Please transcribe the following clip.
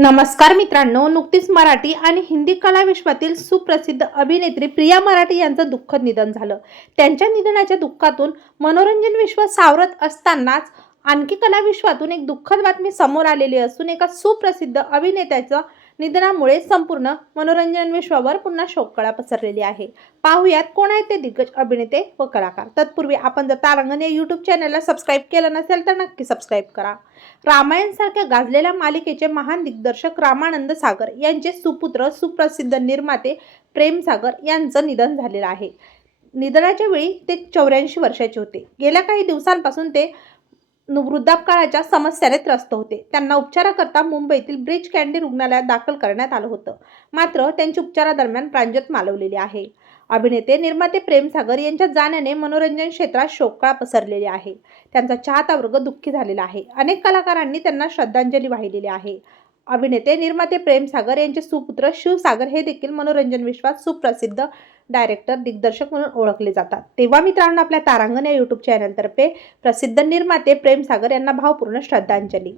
नमस्कार मित्रांनो नुकतीच मराठी आणि हिंदी कला विश्वातील सुप्रसिद्ध अभिनेत्री प्रिया मराठी यांचं दुःखद निधन झालं. त्यांच्या निधनाच्या दुःखातून मनोरंजन विश्व सावरत असतानाच आणखी कला विश्वातून एक दुःखद बातमी समोर आलेली असून एका सुप्रसिद्ध अभिनेत्याचं निधनामुळे संपूर्ण मनोरंजन विश्वावर पुन्हा शोककळा पसरलेली आहे. पाहुयात कोण आहेत ते दिग्गज अभिनेते व कलाकार. तत्पूर्वी आपण जर तारांगण या यूट्यूब चॅनलला सबस्क्राईब केलं नसेल तर नक्की सबस्क्राईब करा. रामायण सारख्या गाजलेल्या मालिकेचे महान दिग्दर्शक रामानंद सागर यांचे सुपुत्र सुप्रसिद्ध निर्माते प्रेम सागर यांचं निधन झालेलं आहे. निधनाच्या वेळी ते चौऱ्याऐंशी वर्षाचे होते. गेल्या काही दिवसांपासून ते वृद्धापकाळाच्या समस्याने त्रस्त होते. त्यांना उपचाराकरता मुंबईतील ब्रिज कॅन्डी रुग्णालयात दाखल करण्यात आलं होतं. मात्र त्यांची उपचारादरम्यान प्रांजत मालवलेली आहे. अभिनेते निर्माते प्रेम सागर यांच्या जाण्याने मनोरंजन क्षेत्रात शोककळा पसरलेली आहे. त्यांचा चाहता वर्ग दुःखी झालेला आहे. अनेक कलाकारांनी त्यांना श्रद्धांजली वाहिलेली आहे. अभिनेते निर्माते प्रेम सागर यांचे सुपुत्र शिवसागर हे देखील मनोरंजन विश्वात सुप्रसिद्ध डायरेक्टर दिग्दर्शक म्हणून ओळखले जातात. तेव्हा मित्रांनो आपल्या तारांगण या यूट्यूब चॅनलतर्फे प्रसिद्ध निर्माते प्रेम सागर यांना भावपूर्ण श्रद्धांजली.